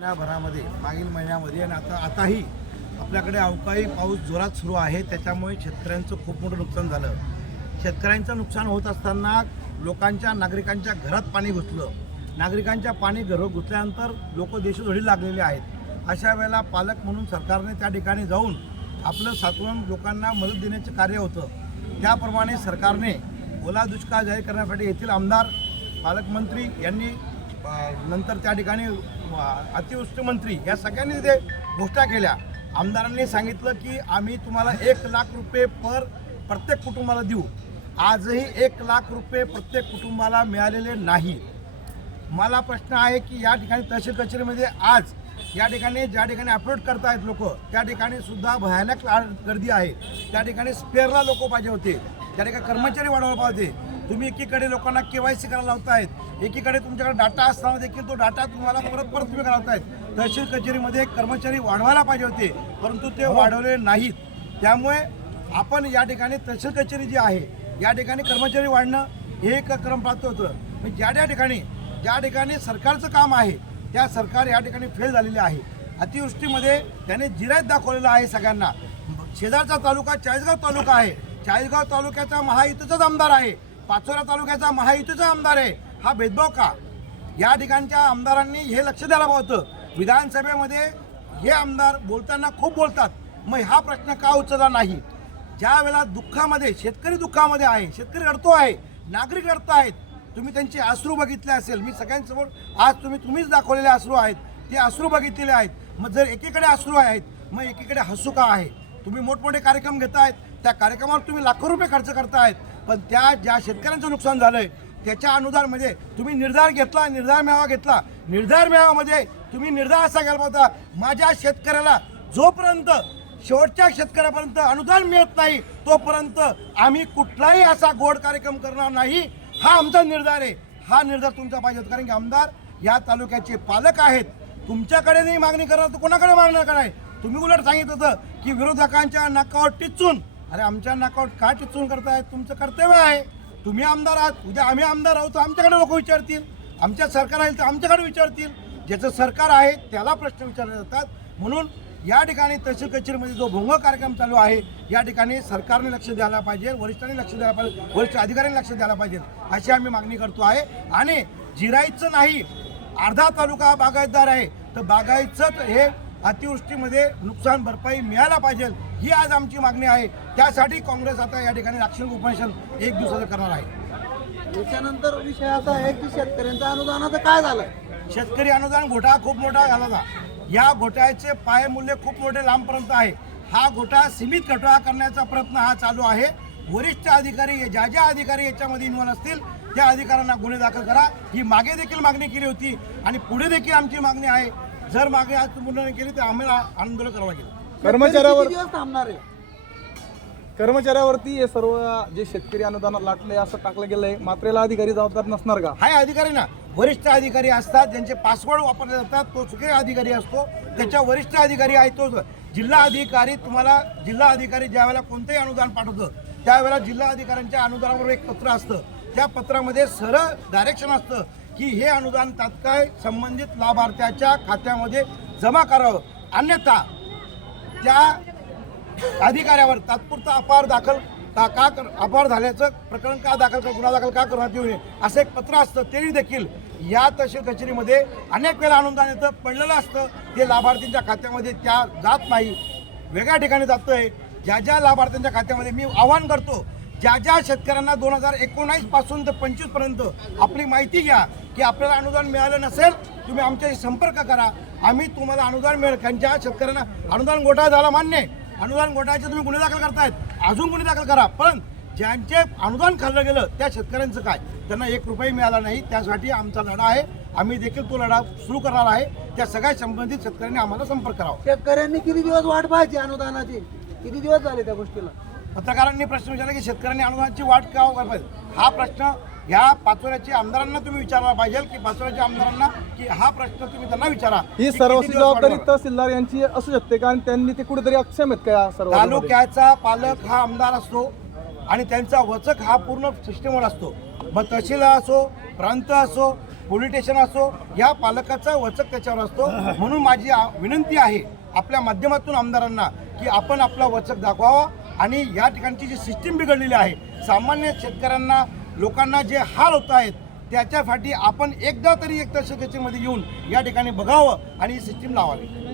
महिन्याभरामध्ये मागील महिन्यामध्ये आणि आता आताही आपल्याकडे अवकाळी पाऊस जोरात सुरू आहे त्याच्यामुळे शेतकऱ्यांचं खूप मोठं नुकसान झालं शेतकऱ्यांचं नुकसान होत असताना लोकांच्या नागरिकांच्या घरात पाणी घुसलं नागरिकांच्या पाणी घर घुसल्यानंतर लोक देशोधडी लागलेले आहेत अशा वेळेला पालक म्हणून सरकारने त्या ठिकाणी जाऊन आपलं सातवण लोकांना मदत देण्याचं कार्य होतं त्याप्रमाणे सरकारने ओला दुष्काळ जाहीर करण्यासाठी येथील आमदार पालकमंत्री यांनी नंतर त्या ठिकाणी अतिवृष्टी मंत्री या सगळ्यांनी ते घोषणा केल्या आमदारांनी सांगितलं की आम्ही तुम्हाला एक लाख रुपये पर प्रत्येक कुटुंबाला देऊ आजही एक लाख रुपये प्रत्येक कुटुंबाला मिळालेले नाही मला प्रश्न आहे की या ठिकाणी तहसील कचेरीमध्ये आज या ठिकाणी ज्या ठिकाणी अपलोड करत आहेत लोक त्या ठिकाणी सुद्धा भयानक गर्दी आहे त्या ठिकाणी स्पेअरला लोक पाहिजे होते त्या ठिकाणी कर्मचारी वाढवायला पाहिजे तुम्ही एकीकडे लोकांना सी करायला लावतायत एकीकडे तुमच्याकडे डाटा असताना देखील तो डाटा तुम्हाला परत परत तुम्ही करावतायत तहसील कचेरीमध्ये कर्मचारी वाढवायला पाहिजे होते परंतु ते हो. वाढवले नाहीत त्यामुळे आपण या ठिकाणी तहसील कचेरी जी आहे या ठिकाणी कर्मचारी वाढणं हे एक क्रम प्राप्त होतं ज्या ज्या ठिकाणी ज्या ठिकाणी सरकारचं काम आहे त्या सरकार या ठिकाणी फेल झालेले आहे अतिवृष्टीमध्ये त्याने जिरायत दाखवलेला आहे सगळ्यांना शेजारचा तालुका चाळीसगाव तालुका आहे चाळीसगाव तालुक्याचा महायुतीचाच आमदार आहे पाचोरा तालुक्याचा महायुतीचा आमदार आहे हा भेदभाव का या ठिकाणच्या आमदारांनी हे लक्ष द्यायला होतं विधानसभेमध्ये हे आमदार बोलताना खूप बोलतात मग हा प्रश्न का उचलला नाही ज्या वेळेला दुःखामध्ये शेतकरी दुःखामध्ये आहे शेतकरी रडतो आहे नागरिक रडत आहेत तुम्ही त्यांचे अश्रू बघितले असेल मी सगळ्यांसमोर आज तुम्ही तुम्हीच दाखवलेले अश्रू आहेत ते अश्रू बघितलेले आहेत मग जर एकीकडे अश्रू आहेत मग एकीकडे हसू का आहे तुम्ही मोठमोठे कार्यक्रम घेत आहेत त्या कार्यक्रमावर तुम्ही लाखो रुपये खर्च करतायत पण त्या ज्या शेतकऱ्यांचं नुकसान झालंय आहे त्याच्या अनुदानमध्ये म्हणजे तुम्ही निर्धार घेतला निर्धार मेळावा घेतला निर्धार मेळाव्यामध्ये तुम्ही निर्धार असा घ्यायला होता माझ्या शेतकऱ्याला जोपर्यंत शेवटच्या शेतकऱ्यापर्यंत अनुदान मिळत नाही तोपर्यंत आम्ही कुठलाही असा गोड कार्यक्रम करणार नाही हा आमचा निर्धार आहे हा निर्धार तुमचा पाहिजे कारण की आमदार या तालुक्याचे पालक आहेत तुमच्याकडे नाही मागणी करणार तर कोणाकडे मागणार काय तुम्ही उलट सांगित होतं की विरोधकांच्या नाकावर टिचून अरे आमच्या नाकावर चिचून टिचून करताय तुमचं कर्तव्य आहे तुम्ही आमदार आहात उद्या आम्ही आमदार आहोत आमच्याकडे लोक विचारतील आमच्या सरकार आहे तर आमच्याकडे विचारतील ज्याचं सरकार आहे त्याला प्रश्न विचारले जातात म्हणून या ठिकाणी तहसील कचेरीमध्ये जो भोंग कार्यक्रम चालू आहे या ठिकाणी सरकारने लक्ष द्यायला पाहिजे वरिष्ठांनी लक्ष द्यायला पाहिजे वरिष्ठ अधिकाऱ्यांनी लक्ष द्यायला पाहिजे अशी आम्ही मागणी करतो आहे आणि जिरायचं नाही अर्धा तालुका बागायतदार आहे तर बागायतच हे अतिवृष्टीमध्ये नुकसान भरपाई मिळायला पाहिजे ही आज आमची मागणी आहे त्यासाठी काँग्रेस आता या ठिकाणी लाक्षणिक उपोषण एक दिवसाचं करणार आहे त्याच्यानंतर विषय असा आहे की शेतकऱ्यांचं अनुदानाचं काय झालं शेतकरी अनुदान घोटाळा खूप मोठा झाला या घोटाळ्याचे पायमूल्य खूप मोठे लांबपर्यंत आहे हा घोटाळा सीमित घोटाळा करण्याचा प्रयत्न हा चालू आहे वरिष्ठ अधिकारी ज्या ज्या अधिकारी याच्यामध्ये इन्व्हॉल्व असतील त्या अधिकाऱ्यांना गुन्हे दाखल करा ही मागे देखील मागणी केली होती आणि पुढे देखील आमची मागणी आहे जर मागे आज तुम्ही केली तर आम्हाला आंदोलन करावं लागेल कर्मचाऱ्यावर थांबणार आहे कर्मचाऱ्यावरती हे सर्व जे शेतकरी अनुदानात लाटले असं टाकलं गेलंय मात्र याला अधिकारी जबाबदार नसणार का हाय अधिकारी ना वरिष्ठ अधिकारी असतात ज्यांचे पासवर्ड वापरले जातात तो चुके अधिकारी असतो त्याच्या वरिष्ठ अधिकारी आहे तो जिल्हा अधिकारी तुम्हाला जिल्हा अधिकारी ज्या वेळेला कोणतंही अनुदान पाठवतं त्यावेळेला जिल्हा अधिकाऱ्यांच्या अनुदानावर एक पत्र असतं त्या पत्रामध्ये सरळ डायरेक्शन असतं की हे अनुदान तात्काळ संबंधित लाभार्थ्याच्या खात्यामध्ये जमा करावं अन्यथा त्या अधिकाऱ्यावर तात्पुरता अपहार दाखल का का कर अपहार झाल्याचं प्रकरण का दाखल कर गुन्हा दाखल का करण्यात येऊ नये असं एक पत्र असतं तेही देखील या तहसील कचेरीमध्ये अनेक वेळा अनुदान येतं पडलेलं असतं ते लाभार्थींच्या खात्यामध्ये त्या जात नाही वेगळ्या ठिकाणी जातं आहे ज्या ज्या लाभार्थ्यांच्या खात्यामध्ये मी आव्हान करतो ज्या ज्या शेतकऱ्यांना दोन हजार एकोणास पासून ते पंचवीस पर्यंत आपली माहिती घ्या की आपल्याला अनुदान मिळालं नसेल तुम्ही आमच्याशी संपर्क करा आम्ही तुम्हाला अनुदान मिळेल कारण ज्या शेतकऱ्यांना अनुदान घोटाळा झाला मान्य अनुदान घोटाळ्याचे तुम्ही गुन्हे दाखल करतायत अजून गुन्हे दाखल करा पण ज्यांचे अनुदान खाल्लं गेलं त्या शेतकऱ्यांचं काय त्यांना एक रुपयाही मिळाला नाही त्यासाठी आमचा लढा आहे आम्ही देखील तो लढा सुरू करणार आहे त्या सगळ्या संबंधित शेतकऱ्यांनी आम्हाला संपर्क करावा शेतकऱ्यांनी किती दिवस वाट पाहायची अनुदानाची किती दिवस झाले त्या गोष्टीला पत्रकारांनी प्रश्न विचारला की शेतकऱ्यांनी अनुदानाची वाट का पाहिजे हो हा प्रश्न ह्या पाचोऱ्याच्या आमदारांना तुम्ही विचारला पाहिजे की पाचोऱ्याच्या आमदारांना की हा प्रश्न तुम्ही त्यांना विचारा ही सर्व जबाबदारी तहसीलदार यांची असू शकते कारण त्यांनी ते कुठेतरी अक्षम आहेत का सर्व तालुक्याचा पालक हा आमदार असतो आणि त्यांचा वचक हा पूर्ण सिस्टमवर असतो मग तहसील असो प्रांत असो पोलीस स्टेशन असो या पालकाचा वचक त्याच्यावर असतो म्हणून माझी विनंती आहे आपल्या माध्यमातून आमदारांना की आपण आपला वचक दाखवावा आणि या ठिकाणची जी सिस्टीम बिघडलेली आहे सामान्य शेतकऱ्यांना लोकांना जे हाल होत आहेत त्याच्यासाठी आपण एकदा तरी एकदा शेतीमध्ये येऊन या ठिकाणी बघावं आणि ही सिस्टीम लावावी